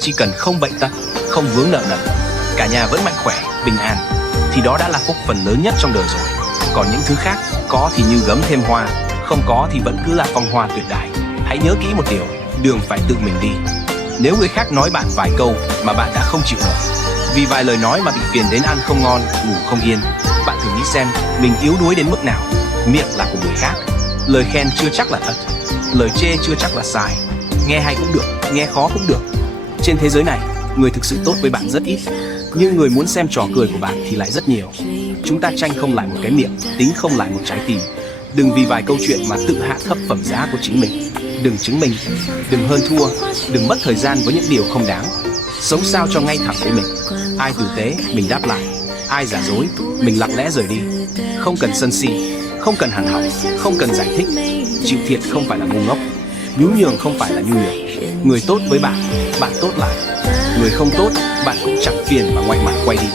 Chỉ cần không bệnh tật, không vướng nợ nần, cả nhà vẫn mạnh khỏe, bình an, thì đó đã là phúc phần lớn nhất trong đời rồi. Còn những thứ khác, có thì như gấm thêm hoa, không có thì vẫn cứ là phong hoa tuyệt đại. Hãy nhớ kỹ một điều, đường phải tự mình đi. Nếu người khác nói bạn vài câu mà bạn đã không chịu nổi, vì vài lời nói mà bị phiền đến ăn không ngon, ngủ không yên, bạn thử nghĩ xem mình yếu đuối đến mức nào. Miệng là của người khác, lời khen chưa chắc là thật, lời chê chưa chắc là sai. Nghe hay cũng được, nghe khó cũng được. Trên thế giới này, người thực sự tốt với bạn rất ít, nhưng người muốn xem trò cười của bạn thì lại rất nhiều. Chúng ta tranh không lại một cái miệng, tính không lại một trái tim. Đừng vì vài câu chuyện mà tự hạ thấp phẩm giá của chính mình. Đừng chứng minh, đừng hơn thua, đừng mất thời gian với những điều không đáng. Sống sao cho ngay thẳng với mình. Ai tử tế, mình đáp lại. Ai giả dối, mình lặng lẽ rời đi. Không cần sân si, không cần hằn học, không cần giải thích. Chịu thiệt không phải là ngu ngốc, nhún nhường không phải là nhu nhược. Người tốt với bạn, bạn tốt lại. Người không tốt, bạn cũng chẳng phiền mà ngoảnh mặt quay đi.